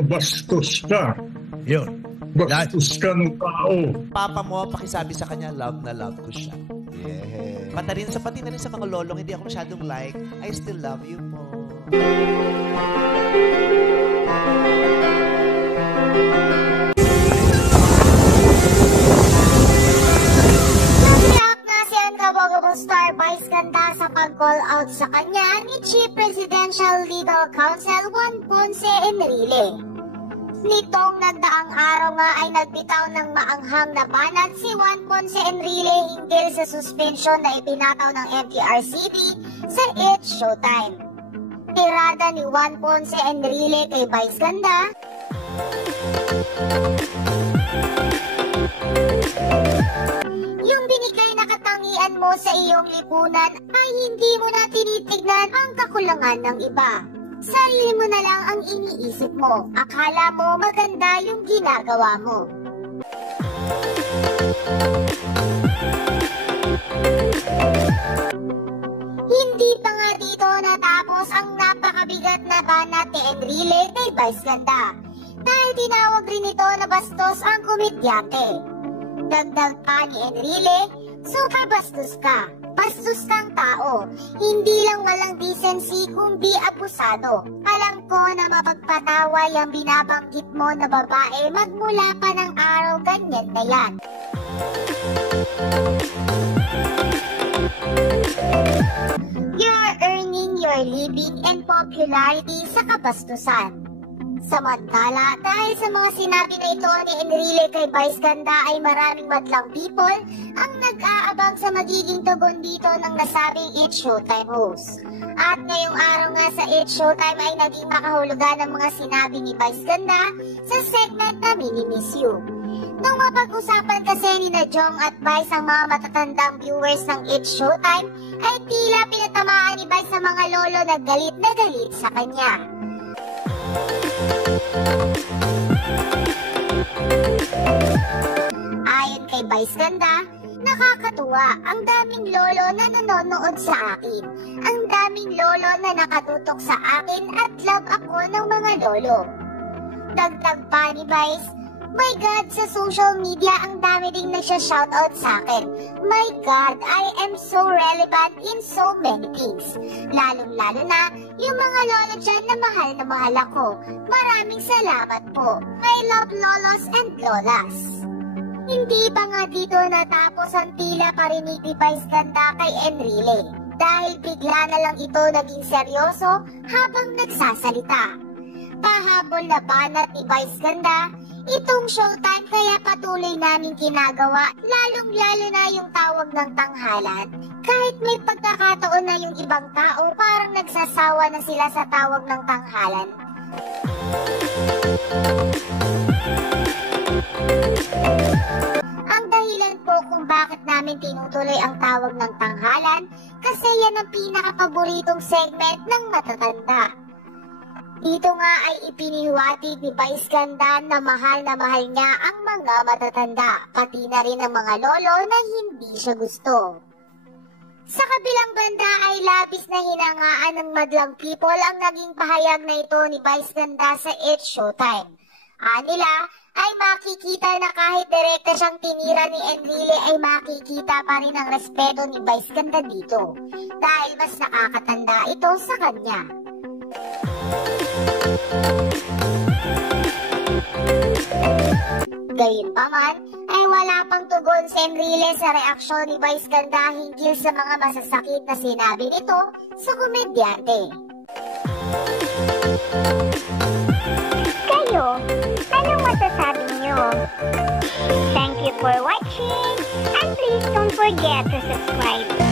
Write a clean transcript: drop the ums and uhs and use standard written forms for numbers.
Pero bastos ka. Yun. Bastos ka ng tao. Papa mo, pakisabi sa kanya, love na love ko siya. Yeah. Pati na rin sa mga lolong, hindi ako masyadong like, I still love you po. Nag-react nga si ang kabogabong star Vice Ganda sa pag-call out sa kanya ni Chief Presidential Legal Counsel Juan Ponce Enrile. Nitong nagdaang araw nga ay nagbitaw ng maanghang na banat si Juan Ponce Enrile hinggil sa suspensyon na ipinataw ng MTRCB sa It's Showtime. Tirada ni Juan Ponce Enrile kay Vice Ganda, yung binigay na katangian mo sa iyong lipunan ay hindi mo na tinitignan ang kakulangan ng iba. Sarili mo na lang ang iniisip mo. Akala mo maganda yung ginagawa mo. Hindi pa nga dito natapos ang napakabigat na banat ni Enrile kay Vice Ganda. Dahil tinawag rin ito na bastos ang komedyante. Dagdag pa ni Enrile, super bastos ka. Bastos kang tao. Hindi lang walang decency kundi abusado. Alam ko na mapagpataway ang binabanggit mo na babae magmula pa ng araw ganyan na yan. You're earning your living and popularity sa kabastusan. Samantala, dahil sa mga sinabi na ito ni Enrile kay Vice Ganda ay maraming madlang people ang nag-aabang sa magiging tugon dito ng nasabing It's Showtime host. At ngayong araw nga sa It's Showtime ay naging makahulugan ng mga sinabi ni Vice Ganda sa segment na Mini-Miss You. Nung mapag-usapan kasi ni na Jong at Vice ang mga matatandang viewers ng It's Showtime ay tila pinatamaan ni Vice sa mga lolo na galit sa kanya. Ayon kay Vice Ganda, nakakatuwa ang daming lolo na nanonood sa akin. Ang daming lolo na nakatutok sa akin at love ako ng mga lolo. Dagdag pa ni Vice, my God, sa social media ang dami ding nagsha-shoutout sa akin. My God, I am so relevant in so many things. Lalong-lalo na yung mga lolo dyan na mahal ako. Maraming salamat po. I love lolos and lolas. Hindi pa nga dito natapos ang tila parinig ni Vice Ganda kay Enrile. Dahil bigla na lang ito naging seryoso habang nagsasalita. Pahabol na banat ni Vice Ganda, itong Showtime kaya patuloy namin ginagawa, lalong-lalo na yung tawag ng tanghalan. Kahit may pagkakataon na yung ibang tao parang nagsasawa na sila sa tawag ng tanghalan. Ang dahilan po kung bakit namin tinutuloy ang tawag ng tanghalan kasi yan ang pinakapaboritong segment ng matatanda. Dito nga ay ipinihiwatig ni Vice Ganda na mahal niya ang mga matatanda, pati na rin ang mga lolo na hindi siya gusto. Sa kabilang banda ay labis na hinangaan ng madlang people ang naging pahayag na ito ni Vice Ganda sa It's Showtime. Anila ay makikita na kahit direkta siyang tinira ni Enrile ay makikita pa rin ang respeto ni Vice Ganda dito dahil mas nakakatanda ito sa kanya. Gayunpaman ay wala pang tugon si Enrile sa reaksyon ni Vice Ganda hinggil sa mga masasakit na sinabi nito sa komedyante. Kayo, anong masasabi niyo? Thank you for watching and please don't forget to subscribe.